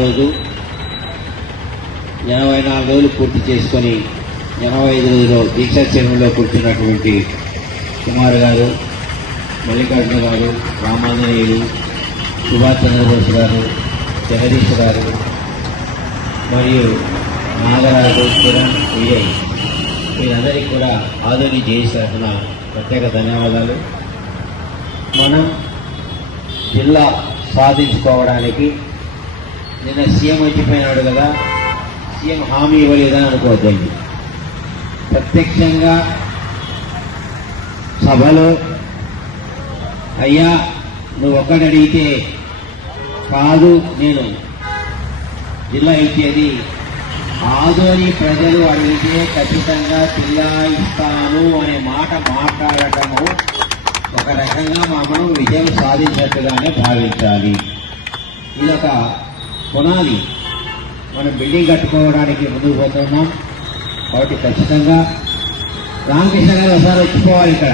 రోజు 84 రోజులు పూర్తి చేసుకొని 85 రోజుల్లో దీక్షా చర్మలో కూర్చున్నటువంటి కుమార్ గారు, మల్లికార్జున గారు, రామాంజనేయులు, సుభాష్ చంద్రబోస్ గారు, జగదీష్ గారు మరియు నాగరాజు, కిరణ్, విజయ్ వీరందరికీ కూడా ఆధునిక జేఏసీ తరఫున ప్రత్యేక ధన్యవాదాలు. మనం జిల్లా సాధించుకోవడానికి నిన్న సీఎం వచ్చిపోయినాడు కదా, సీఎం హామీ ఇవ్వలేదని అనుకోవద్దండి. ప్రత్యక్షంగా సభలో అయ్యా నువ్వు ఒక్కటి అడిగితే కాదు నేను జిల్లా ఇచ్చేది, ఆదోని ప్రజలు అడిగితే ఖచ్చితంగా జిల్లా ఇస్తాను అనే మాట మాట్లాడటము ఒక రకంగా మనం విజయం సాధించినట్టుగానే భావించాలి. ఇదొక పునాది. మనం బిల్డింగ్ కట్టుకోవడానికి ముందుకు పోతున్నాం కాబట్టి ఖచ్చితంగా రామకృష్ణ గారు ఒకసారి వచ్చిపోవాలి. ఇక్కడ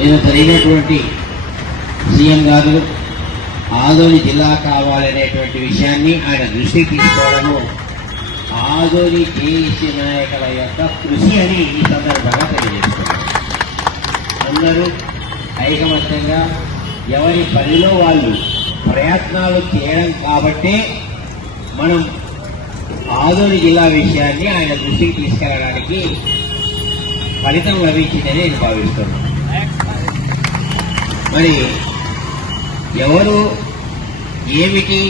నేను జరిగినటువంటి సీఎం గారు ఆదోని జిల్లా కావాలనేటువంటి విషయాన్ని ఆయన దృష్టికి తీసుకోవడము ఆదోని జేఏసీ నాయకుల యొక్క కృషి అని ఈ సందర్భంగా తెలియజేస్తున్నారు. అందరూ ఐకమత్యంగా ఎవరి పనిలో వాళ్ళు ప్రయత్నాలు చేయడం కాబట్టే మనం ఆదోని జిల్లా విషయాన్ని ఆయన దృష్టికి తీసుకెళ్ళడానికి ఫలితం లభించిందని నేను భావిస్తున్నాను. మరి ఎవరు ఏమిటి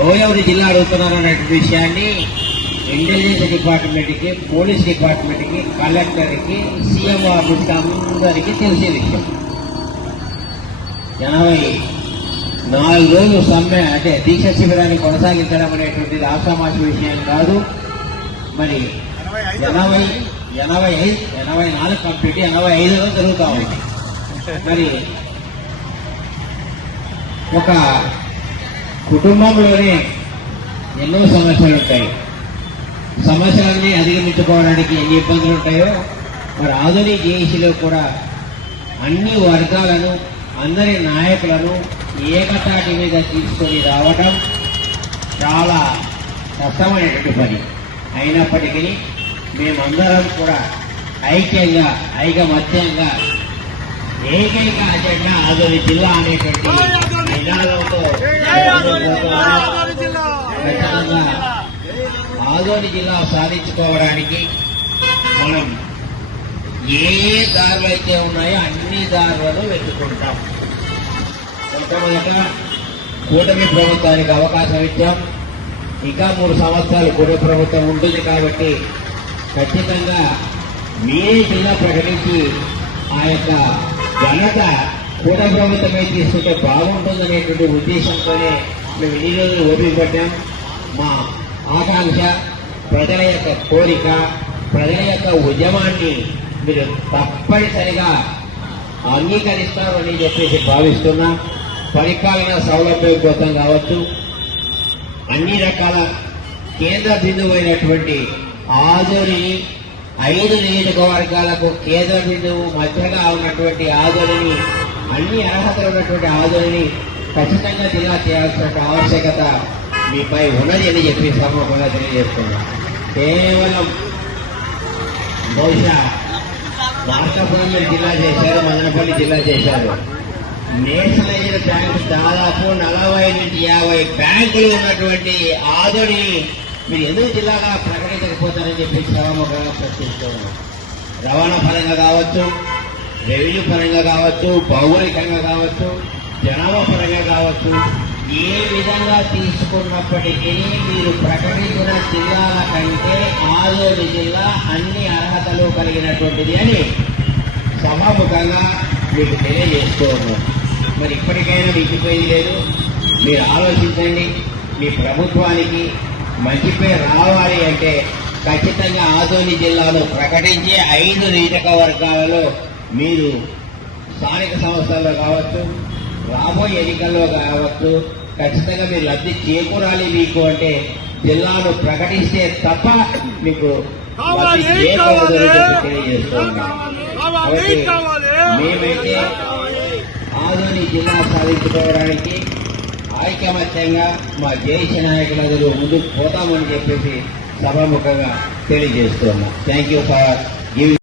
ఎవరెవరి జిల్లా అడుగుతున్నారు అన్నటువంటి విషయాన్ని ఇంటెలిజెన్స్ డిపార్ట్మెంట్కి, పోలీస్ డిపార్ట్మెంట్కి, కలెక్టర్కి, సీఎం ఆఫీస్కి అందరికీ తెలిసే విషయం. 84 రోజులు సమ్మె అంటే దీక్ష శిబిరాన్ని కొనసాగించడం అనేటువంటిది ఆసామాసి విషయం కాదు. మరి 84 కంప్లీట్ 85లో జరుగుతూ ఉంది. మరి ఒక కుటుంబంలోనే ఎన్నో సమస్యలు ఉంటాయి. సమస్యలన్నీ అధిగమించుకోవడానికి ఎన్ని ఇబ్బందులు ఉంటాయో మరి ఆధునిక జేఏసీలో కూడా అన్ని వర్గాలను, అందరి నాయకులను ఏకతాటి మీద తీసుకొని రావడం చాలా కష్టమైనటువంటి పని. అయినప్పటికీ మేమందరం కూడా ఐక్యంగా, ఐకమత్యంగా ఏకైక అజెండా ఆదోని జిల్లా అనేటువంటి నినాదంతో ఆదోని జిల్లా సాధించుకోవడానికి మనం ఏ దారులు అయితే ఉన్నాయో అన్ని దారులను వెతుకుంటాం. మొట్టమొదట కూటమి ప్రభుత్వానికి అవకాశం ఇచ్చాం. ఇంకా 3 సంవత్సరాలు కూటమి ప్రభుత్వం ఉంటుంది కాబట్టి ఖచ్చితంగా మీరే జిల్లా ప్రకటించి ఆ యొక్క ఘనత కూటమి ప్రభుత్వమే తీసుకుంటే బాగుంటుందనేటువంటి ఉద్దేశంతోనే మేము ఇన్ని రోజులు ఓపిక పడ్డాం. మా ఆకాంక్ష, ప్రజల యొక్క కోరిక, ప్రజల యొక్క ఉద్యమాన్ని మీరు తప్పనిసరిగా అంగీకరిస్తారని చెప్పేసి భావిస్తున్నా. పరిపాలన సౌలభ్యం కోసం కావచ్చు, అన్ని రకాల కేంద్ర బిందువు అయినటువంటి ఆదోనిని 5 నియోజకవర్గాలకు కేంద్ర బిందువు మధ్యగా ఉన్నటువంటి ఆదోనిని, అన్ని అర్హతలు ఉన్నటువంటి ఆదోనిని ఖచ్చితంగా జిల్లా చేయాల్సిన ఆవశ్యకత మీపై ఉన్నది అని చెప్పి సమూహంగా తెలియజేస్తున్నాం. కేవలం బహుశా మార్కాపురం జిల్లా చేశారు, మదనపల్లి జిల్లా చేశారు. నేషనలైజ్డ్ బ్యాంకు దాదాపు 40 నుంచి 50 బ్యాంకులు ఉన్నటువంటి ఆదోని మీరు ఎందుకు జిల్లాగా ప్రకటించకపోతారని చెప్పి సమూహంగా ప్రశ్నిస్తున్నాం. రవాణా పరంగా కావచ్చు, రెవెన్యూ పరంగా కావచ్చు, భౌగోళికంగా కావచ్చు, జనాభా పరంగా కావచ్చు, ఏ విధంగా తీసుకున్నప్పటికీ మీరు ప్రకటించిన జిల్లాల కంటే ఆదోని జిల్లా అన్ని అర్హతలు కలిగినటువంటిది అని సభాముఖంగా మీకు తెలియజేస్తూ ఉన్నాం. మరి ఇప్పటికైనా మించిపోయింది లేదు. మీరు ఆలోచించండి. మీ ప్రభుత్వానికి మంచి పేరు రావాలి అంటే ఖచ్చితంగా ఆదోని జిల్లాలో ప్రకటించే 5 నియోజకవర్గాలలో మీరు స్థానిక సంస్థల్లో కావచ్చు, రాబోయే ఎన్నికల్లో కావచ్చు ఖచ్చితంగా మీరు లబ్ధి చేకూరాలి మీకు అంటే జిల్లాను ప్రకటిస్తే తప్ప మీకు మద్దతు తెలియజేస్తున్నాం. కాబట్టి మేమైతే ఆదోని జిల్లా సాధించుకోవడానికి ఐకమత్యంగా మా జేఏసీ నాయకులందరూ ముందుకు పోతామని చెప్పేసి సభాముఖంగా తెలియజేస్తున్నాం. Thank you for giving